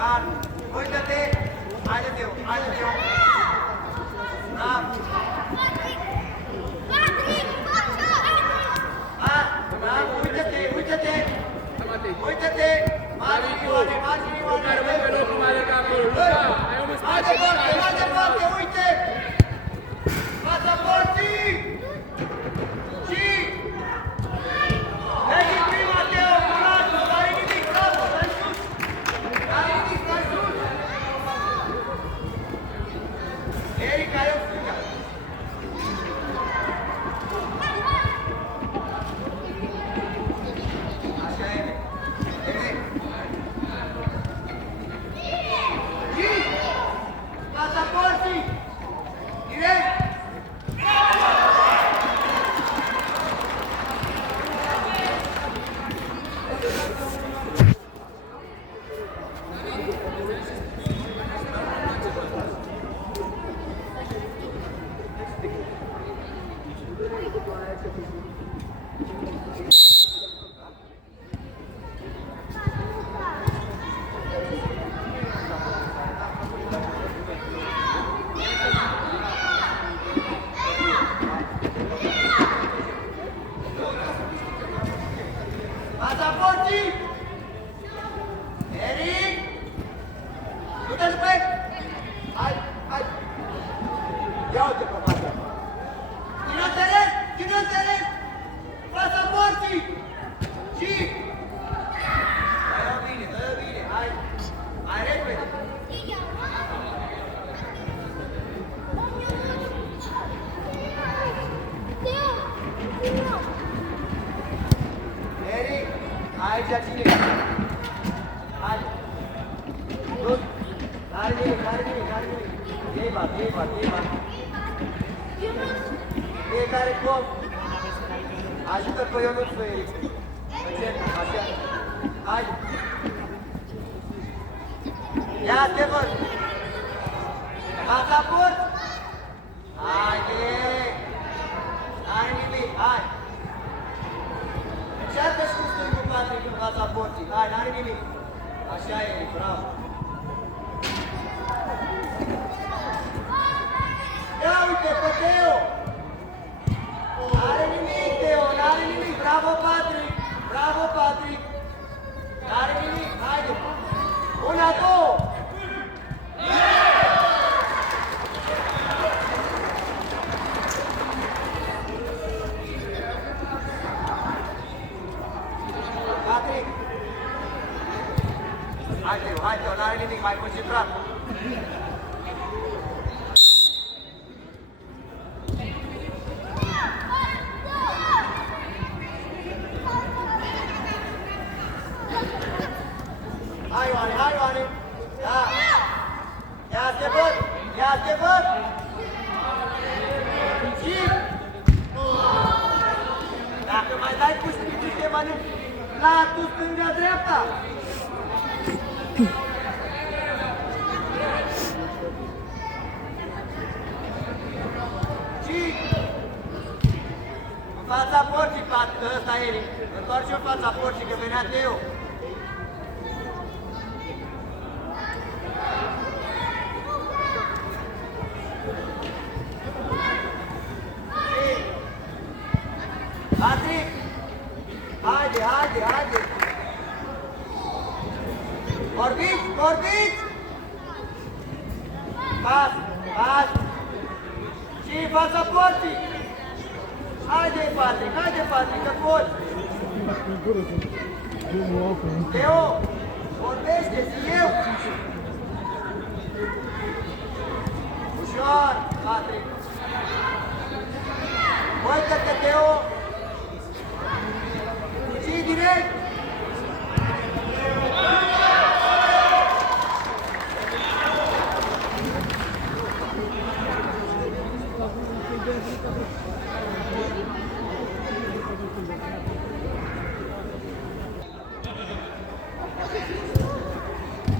Calm. Uite-te. Haide, Teo. Haide, Teo. Bravo. Bravo. Uite-te. Uite-te. Uite-te. Margini, margini. Haide, Borte. Uite. Fața porții. Și. Mergi prima, Teo. Bravo. N-are nimic. Bravo. Stai sus. N-are nimic. Stai sus. Eric, ai o stânga. Așa e. Fața porții. Direct. Fața porții. Eric. Du-te spre. Hai. Ia uite pe fața. Ține-o-te. Fața porții. Și. Dă-i-o bine. Hai repede. Eric, aici cine e? Hai. Du-ți. N-are nimic. Ei bat. Fiecare cop. Ajută pe Ionuț, pe Eric. Așa. Hai. Ia, Stefan. Fața porți. Haide. N-are nimic. Hai. Încearcă-și cu stângul Patrick în fața porții. Hai, n-are nimic. Așa e, bravo. Ia uite pe Teo. N-are nimic, Teo, n-are nimic. Bravo, Patrick. N-are nimic, haide. Una, două. Patrick! Hai, Teo, n-are nimic, mai concentrat! Hai, Ioane! Ia, Stefan! Și! Dacă mai dai cu spiritul, te mănânci latul stânga-dreapta! Și! În fața porții, ăsta Eric! Întoarce în fața porții, că venea Teo! Patrick! Haide! Vorbiți! Pas! Și în fața porții! Haide, Patrick, că poți! Teo! Vorbește, zi eu! Ușor, Patrick! Uită-te, Teo! Și direct!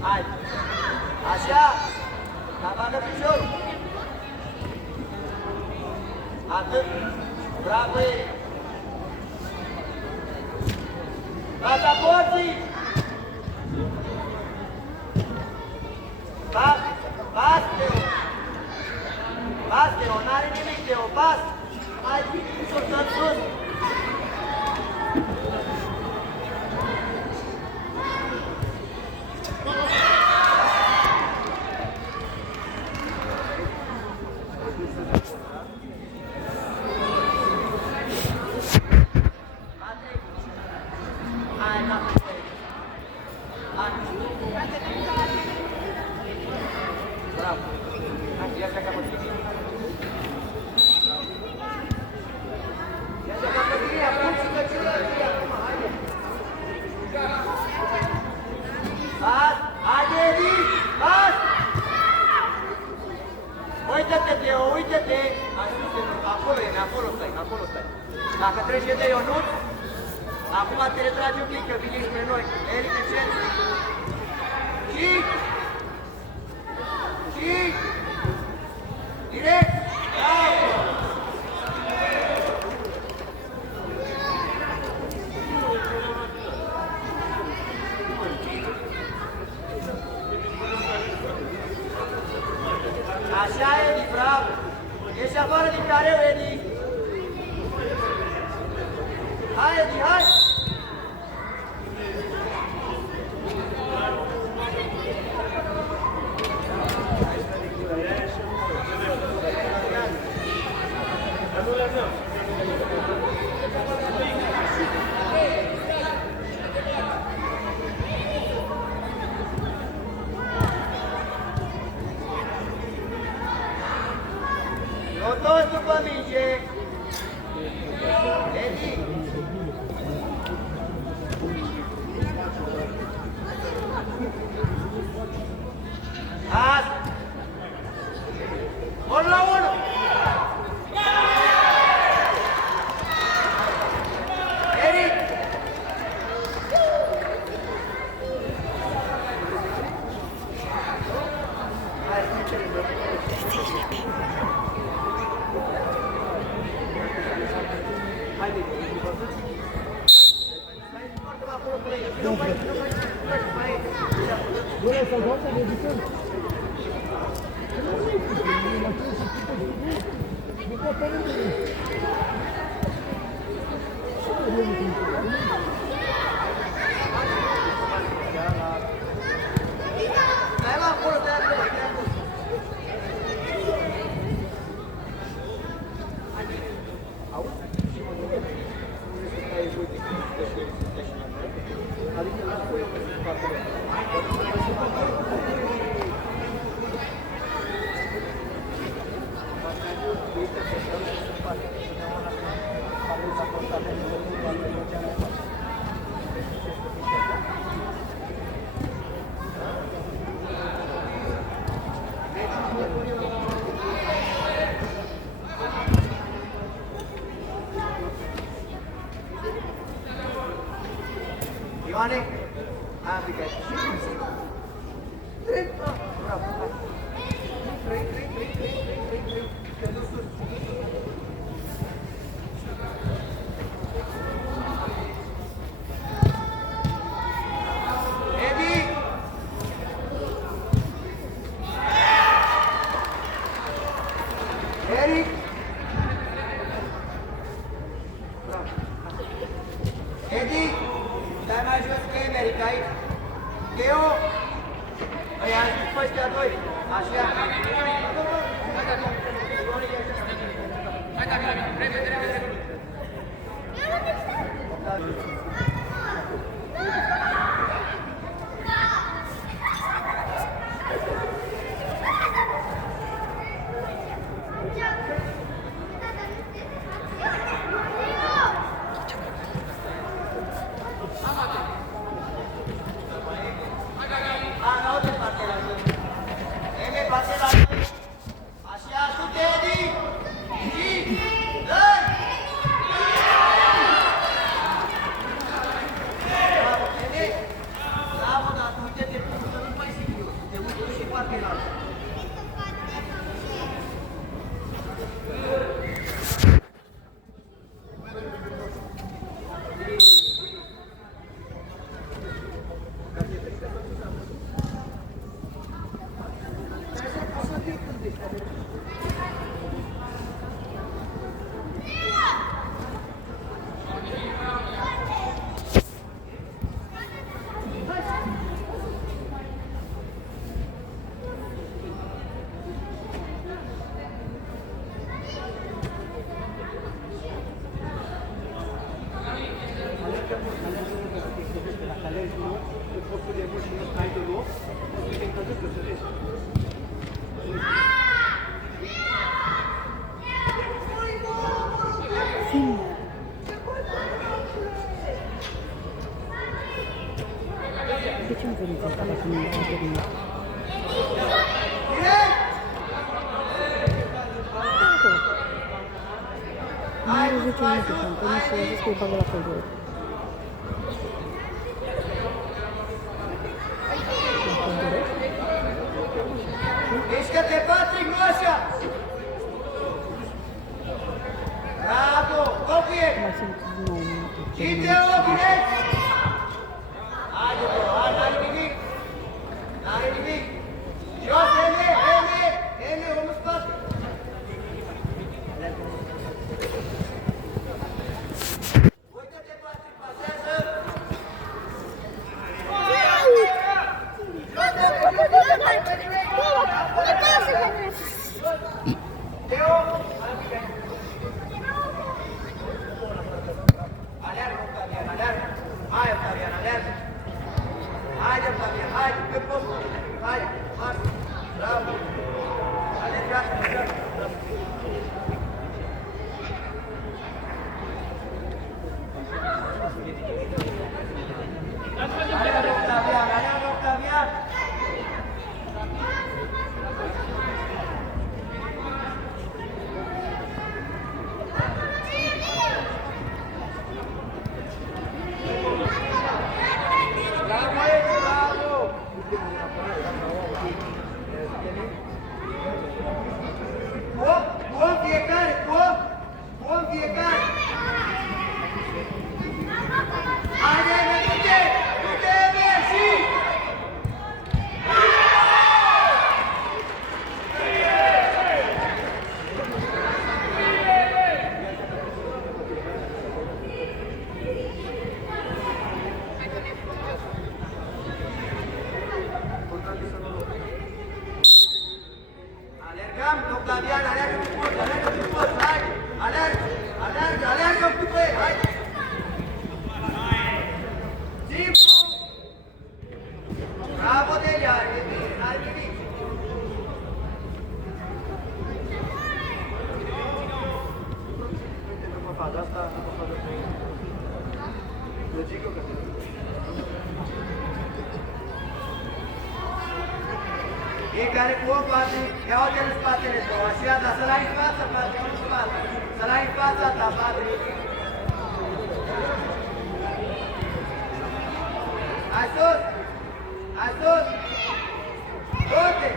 Hai! Așa! Dar bagă piciorul! Atât! Bravo, Eric! Fața porții! Pas, pas, Teo. Pas, Teo, n-are nimic, Teo, pas. Hai, sus, în sus. Uite-te, Teo, uite-te! Acolo stai. Dacă trece de Ionut, acum te retragi un pic, că vine spre noi. Eric, în centru. Și... Direct! Bravo! Așa, Edi, bravo! Ești afară din careu, Edi! Hai, Edi, hai! Toți după minge! Edi! Asta! 1-1! Eric! Hai, Ioane? Hai un pic aici. Trec. Bravo. Trec. Te duci sus. Edi! Eric! Bravo. Edi! Stai mai jos că e Eric aici. Teo! Îi ajut pe ăștia doi. Așa. Hai, David, repede. De ce nu veniți asta la când a terminat? Mai are 10 minute și am până și a zis că îi bagă la căldură. La căldură? Mișcă-te, Patrick, nu așa! Bravo! Copie! Mai sunt 9 minute. Cite-o, bine! Haide, bro, haide, n-are nimic! N-are nimic! Jos, Ele, omul spate! Uite-te, Patrick, pasează! Teo! Aleargă, Octavian, aleargă! Hai, Octavian, aleargă! Haide, Octavian, haide, pe postul! Haide, hai! Bravo! Alergați, alergați! Aleargă, Octavian, aleargă, Octavian! Alergăm, Octavian, alergă cu post, hai! Alergă cu post, hai! Simplu! Bravo, Delia, e bine, n-are nimic! Uite, după faza asta, după faza asta. Eu zic eu că te fiecare cu o parte, ia uite în spatele tău, așa, dar să-l ai în față, frate, nu în spate. Să-l ai în fața ta, frate. Hai sus! Hai sus! Du-te!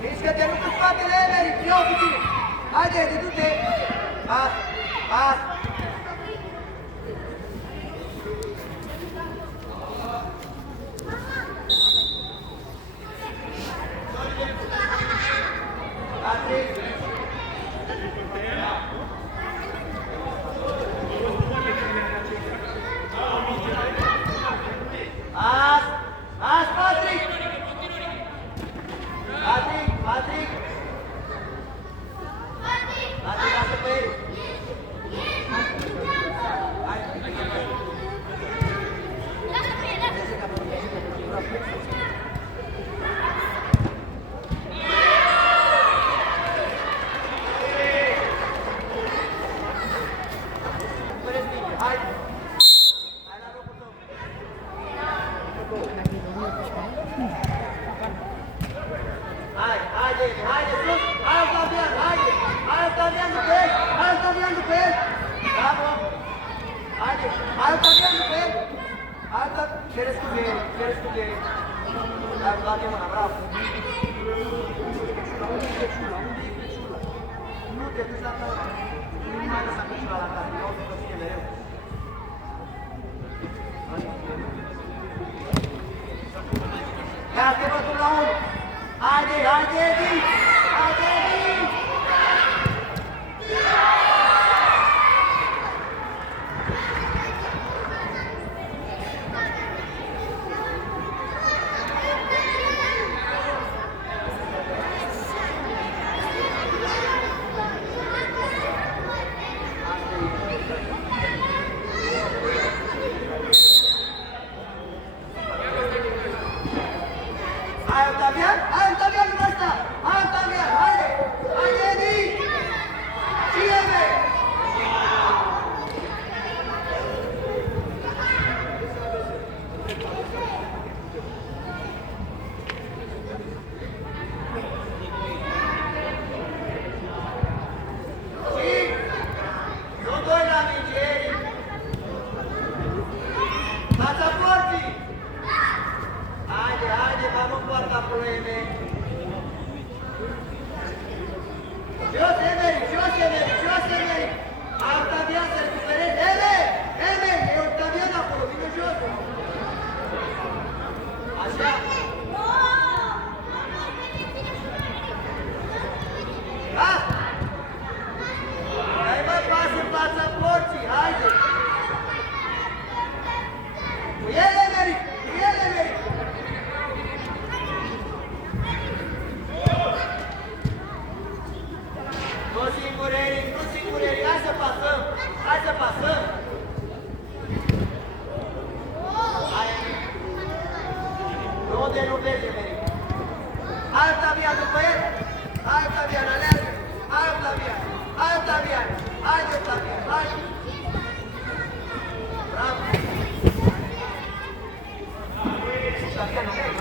Mișcă-te, nu cu spatele, Emery, eu cu tine! Haide, du-te! Pas, pas! Patrick! Lasă pe el! Hai! Hai la locul tău! Haide, sus! Hai, Octavian, haide! Hai, Octavian, după el! Hai, Octavian, după el! Bravo! Haide! Hai, Octavian, după el! Hai, Octavian! Cere scuze! Hai, bate mâna, bravo! Nu te duci la ta! Nu mai lăsa căciula la ta! Eu o să vă fie mereu! Ia, te bătut la 1! Haide, Edi! Haide, Edi! Pasaportii! Haide, haide, vamos în poarta probleme. Jos, Emery, jos, Emery, jos, Emery! Hai, Octavian, să recuperezi! Emery! Emery! E Octavian acolo, vină jos! Așa! Da! Dai mai pas în fața porții, haide! Cu el, Emery! Cu el, Emery! Nu singur, Eric, nu singur, Eric, hai să pasăm! Hai să pasăm! Hai, Eric! Nu de nu vezi, Emery! Hai, Octavian, după el! Hai, Octavian, aleargă! Hai, Octavian! Hai, Octavian! Haide, Octavian! Hai! Bravo! Octavian,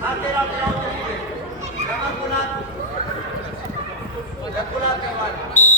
Lateral, lateral, lateral. Rămas cu latul. Rămas cu latul, Ioane.